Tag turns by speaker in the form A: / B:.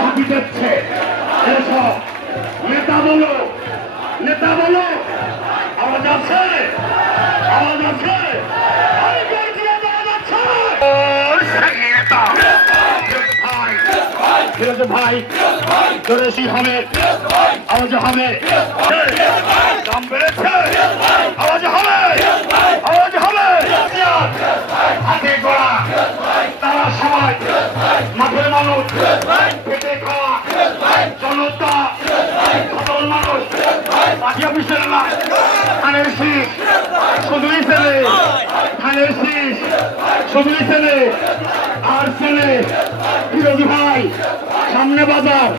A: ফাঁকি দিচ্ছে এসব নেতা বলো নেতা বলো। আওয়াজ আছে? আওয়াজ আছে? ভাই। জোরেশি হবে আওয়াজ হবে দাম বেড়েছে। আওয়াজ হবে আওয়াজ হবে তারা সবাই মাঠের মানুষ। পেটে খাওয়া জনতা। সাধারণ মানুষ। পার্টি অফিসের না। ধানের শীষ। শুধুই ছেলে। ধানের শীষ। শুধুই ছেলে। আর ছেলে। ফিরোজ ভাই। সামনে বাজার।